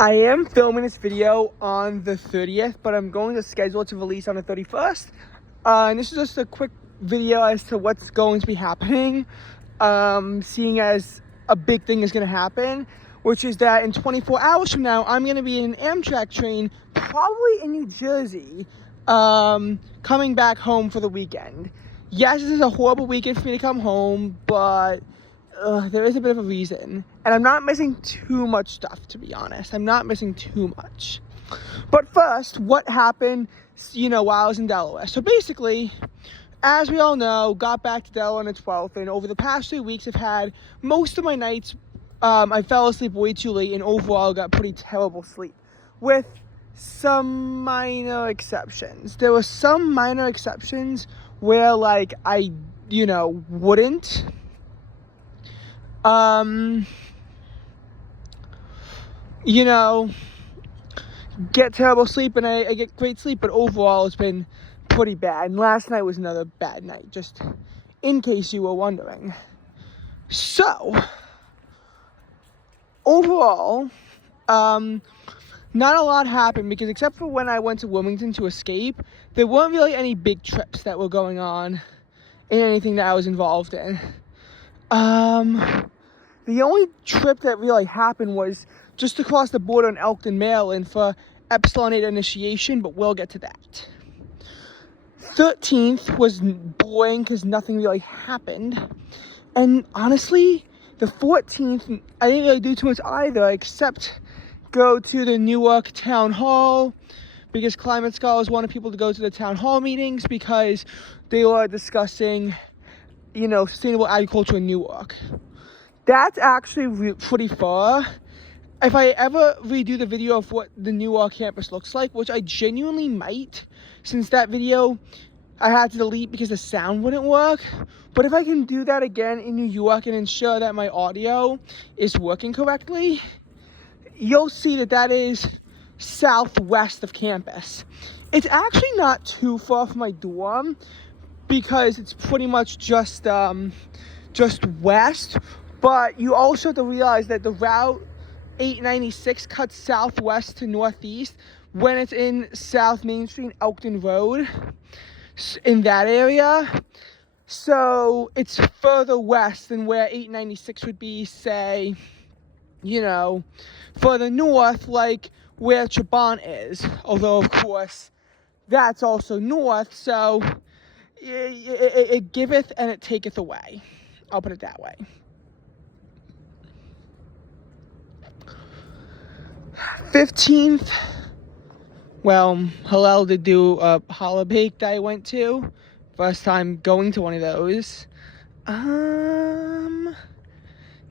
I am filming this video on the 30th, but I'm going to schedule it to release on the 31st. And this is just a quick video as to what's going to be happening, seeing as a big thing is going to happen, which is that in 24 hours from now, I'm going to be in an Amtrak train, probably in New Jersey, coming back home for the weekend. Yes, this is a horrible weekend for me to come home, but there is a bit of a reason. And I'm not missing too much stuff, to be honest. I'm not missing too much. But first, what happened, while I was in Delaware? So basically, as we all know, got back to Delaware on the 12th, and over the past 3 weeks, I've had most of my nights, I fell asleep way too late, and overall got pretty terrible sleep, with some minor exceptions. There were some minor exceptions where, I, wouldn't. Get terrible sleep, and I get great sleep, but overall it's been pretty bad. And last night was another bad night, just in case you were wondering. So, overall, not a lot happened, because except for when I went to Wilmington to escape, there weren't really any big trips that were going on in anything that I was involved in. The only trip that really happened was just across the border in Elkton, Maryland for Epsilon 8 initiation, but we'll get to that. 13th was boring because nothing really happened. And honestly, the 14th, I didn't really do too much either, except go to the Newark Town Hall, because Climate Scholars wanted people to go to the Town Hall meetings because they were discussing, sustainable agriculture in Newark. That's actually pretty far. If I ever redo the video of what the Newark campus looks like, which I genuinely might, since that video I had to delete because the sound wouldn't work. But if I can do that again in New York and ensure that my audio is working correctly, you'll see that that is southwest of campus. It's actually not too far from my dorm, because it's pretty much just west. But you also have to realize that the Route 896 cuts southwest to northeast when it's in South Main Street, Elkton Road, in that area. So it's further west than where 896 would be, say, further north, like where Chobont is. Although, of course, that's also north, so it giveth and it taketh away. I'll put it that way. 15th, well, Hillel did do a holla bake that I went to. First time going to one of those. Not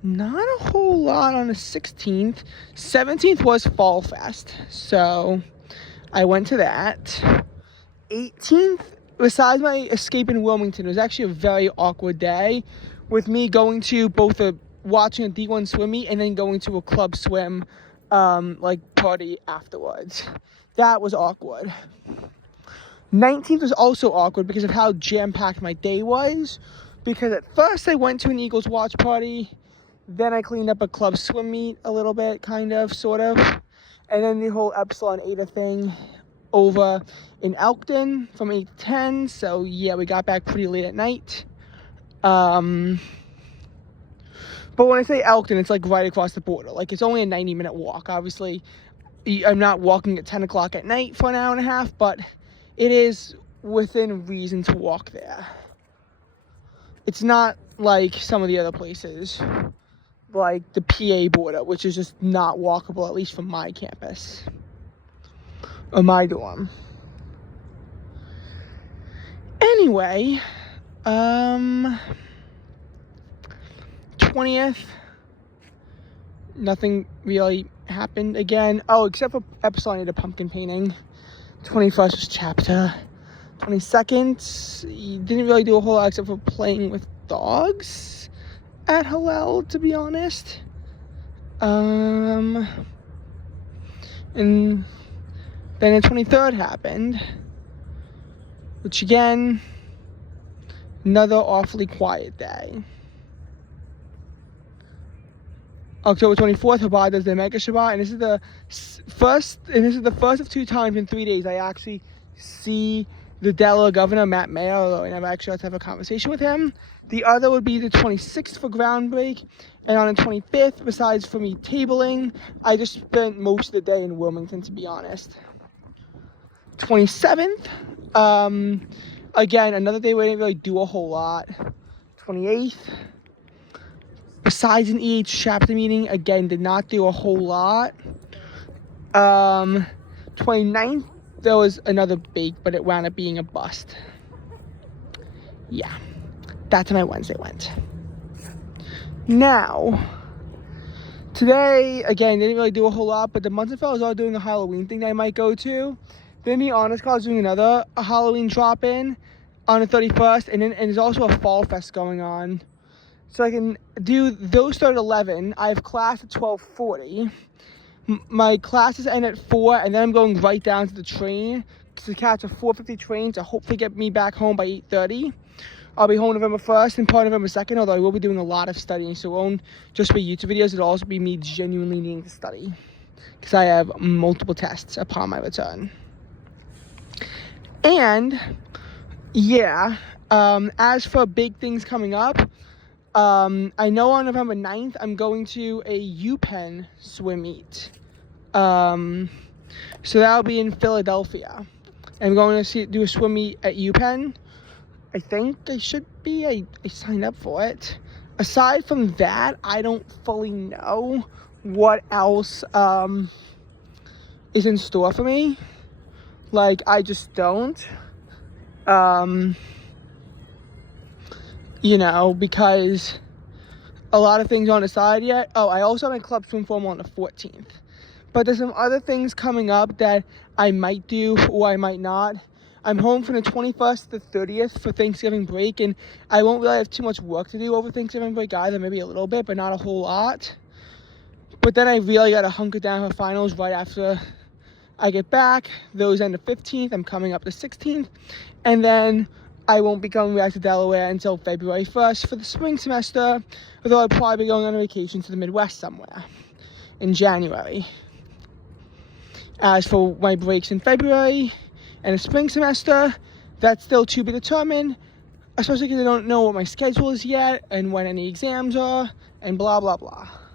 a whole lot on the 16th. 17th was Fall Fest, so I went to that. 18th, besides my escape in Wilmington, it was actually a very awkward day, with me going to both watching a D1 swim meet and then going to a club swim party afterwards. That was awkward. 19th was also awkward because of how jam-packed my day was, because at first I went to an Eagles watch party, then I cleaned up a club swim meet a little bit, kind of, sort of, and then the whole Epsilon 8 thing over in Elkton from 8 to 10, so yeah, we got back pretty late at night. But when I say Elkton, it's right across the border. It's only a 90-minute walk. Obviously, I'm not walking at 10 o'clock at night for an hour and a half, but it is within reason to walk there. It's not like some of the other places, like the PA border, which is just not walkable, at least from my campus or my dorm. Anyway, 20th, nothing really happened again. Oh, except for Epsilon 8 pumpkin painting. 21st was chapter. 22nd, didn't really do a whole lot except for playing with dogs at Hillel, to be honest. And then the 23rd happened, which again, another awfully quiet day. October 24th, Chabad does their Mega Shabbat, and this is the first of 2 times in 3 days I actually see the Delaware governor, Matt Mayer, although I never actually got to have a conversation with him. The other would be the 26th for ground break, and on the 25th, besides for me tabling, I just spent most of the day in Wilmington, to be honest. 27th, again, another day where I didn't really do a whole lot. 28th, besides an EH chapter meeting, again, did not do a whole lot. 29th, there was another bake, but it wound up being a bust. Yeah, that's how my Wednesday went. Now, today, again, didn't really do a whole lot, but the Munson fellas are doing a Halloween thing that I might go to. Then the Honors College is doing another Halloween drop-in on the 31st, and there's also a Fall Fest going on. So I can do those start at 11. I have class at 12:40. My classes end at 4, and then I'm going right down to the train to catch a 4:50 train to hopefully get me back home by 8:30. I'll be home November 1st and part of November 2nd, although I will be doing a lot of studying, so it won't just be YouTube videos, it'll also be me genuinely needing to study, because I have multiple tests upon my return. And, yeah, as for big things coming up, I know on November 9th, I'm going to a UPenn swim meet. So that'll be in Philadelphia. I'm going to do a swim meet at UPenn. I think I should be. I signed up for it. Aside from that, I don't fully know what else is in store for me. Like, I just don't. You know, because a lot of things aren't decided yet. Oh, I also have my club swim formal on the 14th. But there's some other things coming up that I might do or I might not. I'm home from the 21st to the 30th for Thanksgiving break, and I won't really have too much work to do over Thanksgiving break either, maybe a little bit, but not a whole lot. But then I really got to hunker down for finals right after I get back. Those end the 15th. I'm coming up the 16th. And then I won't be coming back to Delaware until February 1st for the spring semester, although I'll probably be going on a vacation to the Midwest somewhere in January. As for my breaks in February and the spring semester, that's still to be determined, especially because I don't know what my schedule is yet and when any exams are, and blah, blah, blah.